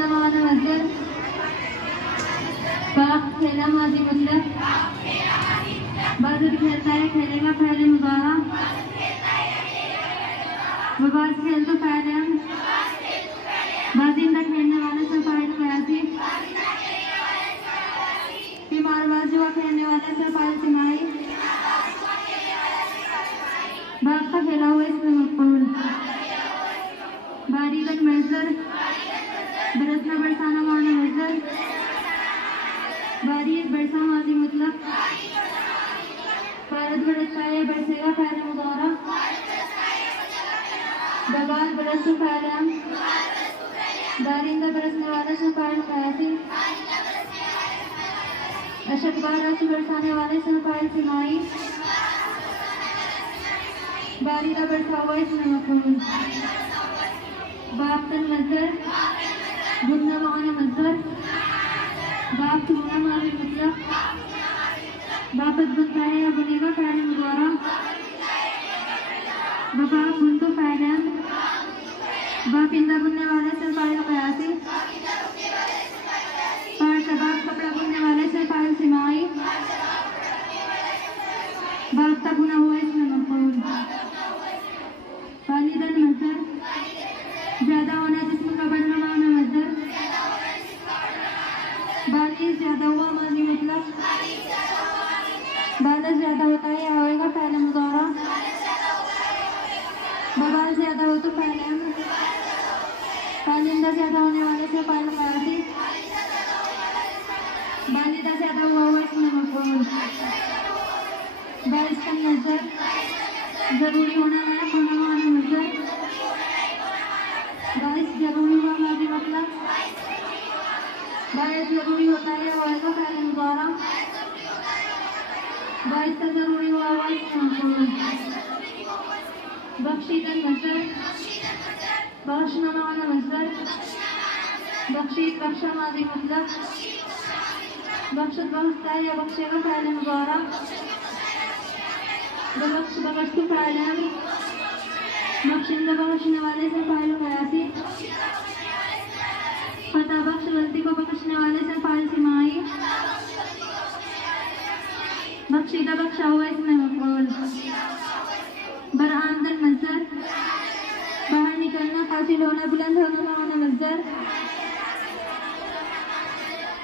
खेलना माना मजदर बाप खेला माजी मतलब बाजुर खेलता है खेलेगा पहले मुजारा बबाज खेल तो पहले हम बाजिंदा खेलने वाले से फाइल कयासी बीमार बाजुआ खेलने वाले से फाइल सिमाई बाप का खेला हुआ इसमें मकबूल बारीगन मजदर बरसना बरसाना माना मजदर बारीक बरसा माजी मतलब भारत बरसता है बरसेगा पहले मुजारा बबाल बरस तो पहले हम दारिंदा बरसने वाले से फाइल कयासी अशकबार रस बरसाने वाले से फाइल सिमाई बारीदा बरसा हुआ इसमें मकबूल बाप तन मजदर बुनना माना मजदर बाप बुनना मानी मतलब बापत बुनता है या बुनेगा पहले मुजारा बाप बुन तो पहले बाप इंदा बुनने वाले से फाइल कयासी पार बाप कपड़ा बुनने वाले से फाइल सिमाई बाप तक बुना हुआ इसमें मकबूल वालिदन मजदर ज्यादा होना जिस्म का बढ़ना माना मजदर बालिश ज्यादा हुआ मानी मतलब बालस ज्यादा होता है या होएगा पहले मुजारा बबाल ज्यादा हो तो पहले हम बालिंदा ज्यादा होने वाले से फाइल कयासी बालिदा ज्यादा हुआ इसमें मकबूल बारिश का नजर जरूरी होना है होना माना मजदर बारिश जरूरी हुआ माजी मतलब बारिश जरूरी होता है होएगा पहले मुजारा बारिश का जरूरी हुआ इसमें मकबूल बख्शीदन मजदर बख्शना माना मजदर बख्शीद बख्शा माजी मतलब बख्शत बख्शता है या बख्शेगा पहले मुजारा बख्श बख्श तो पहले हम बख्शिंदा बख्शने वाले से फाइल कयासी फता बख्श गलती को बख्शने वाले से फाइल सिमाई बख्शीदा बख्शा हुआ इसमें मकबूल बरआमदन मजदर बाहर निकलना कातिल होना बुलंद होना माना मजदर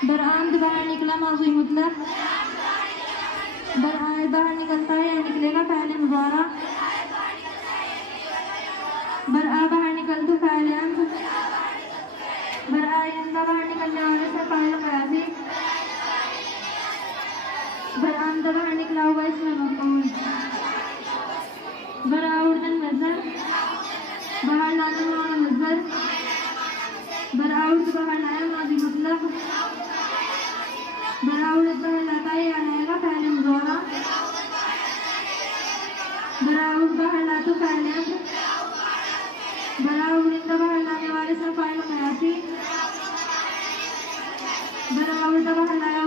बरआमद बाहर निकला माजी मतलब बरआए बाहर निकलता है या निकलेगा पहले मुजारा बरआ बाहर निकल तो पहले हम बरआइंदा बाहर निकलने वाले से फाइल कयासी बरआमदा बाहर निकला हुआ इसमें मकबूल बरआउर्दन मजदर बाहर लाना माना मजदर बरआउर्द बाहर लाया माजी मतलब बरआउर्द बाहर लाता है या लाएगा पहले मुजारा बरआउर्द बाहर ला तो पहले हम बरआउर्द बाहर लाने वाले से फाइल कयासी बरआउर्द बाहर लाया